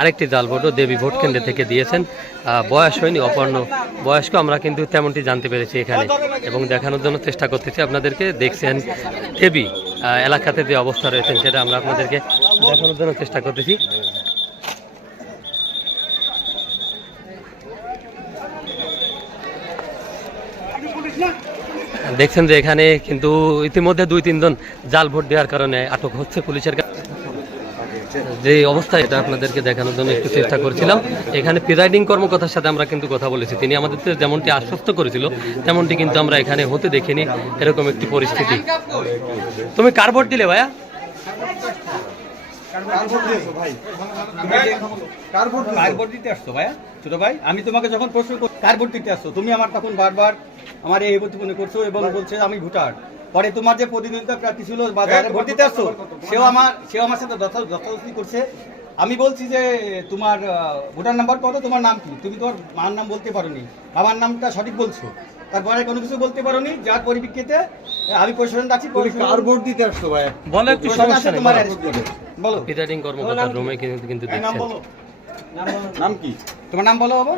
আরেকটি জাল ভোটও দেবী ভোট কেন্দ্র থেকে দিয়েছেন। বয়স হয়নি, অপর্ণ বয়স্ক, আমরা কিন্তু তেমনটি জানতে পেরেছি এখানে এবং দেখানোর জন্য চেষ্টা করতেছি আপনাদেরকে। দেখছেন দেবী এলাকাতে যে অবস্থা রয়েছেন সেটা আমরা আপনাদেরকে দেখানোর জন্য চেষ্টা করতেছি। দেখছেন যে এখানে কিন্তু ইতিমধ্যে 2-3 জন জাল ভোট দেওয়ার কারণে আটক হচ্ছে পুলিশের কাছে। যে অবস্থা এটা আপনাদেরকে দেখানোর জন্য একটু চেষ্টা করছিলাম। এখানে প্রিজাইডিং কর্মকর্তার সাথে আমরা কিন্তু কথা বলেছি, তিনি আমাদের যেমনটি আশ্বস্ত করেছিল তেমনটি কিন্তু আমরা এখানে হতে দেখিনি। এরকম একটি পরিস্থিতি। তুমি কার ভোট দিলে ভাইয়া? ছোট ভাই, আমি তোমাকে যখন প্রশ্ন কার ভোট দিতে আসছো, তুমি আমার তখন বারবার আমার এই প্রতিপন্ন করছো এবং বলছে আমি ভোটার। পরে তোমার যে প্রতিদ্বন্দ্বিতা প্রার্থী ছিল বা যারা ভোট দিতে আসছো সেও আমার সাথে যথাযথি করছে। আমি বলছি যে তোমার ভোটার নাম্বার কত, তোমার নাম কি, তুমি তোমার মার নাম বলতে পারোনি, বাবার নামটা সঠিক বলছো, তারপরে কোনো কিছু বলতে পারোনি, যার পরিপ্রেক্ষিতে আমি প্রশাসন ডাকছি। কার ভোট দিতে আসছো ভাই? বলো একটু সমস্যা নেই, তোমার অ্যারেস্ট করবে। বলো প্রিজাইডিং কর্মকর্তার রুমে কিন্তু নাম কি, তোমার নাম বলো বাবা।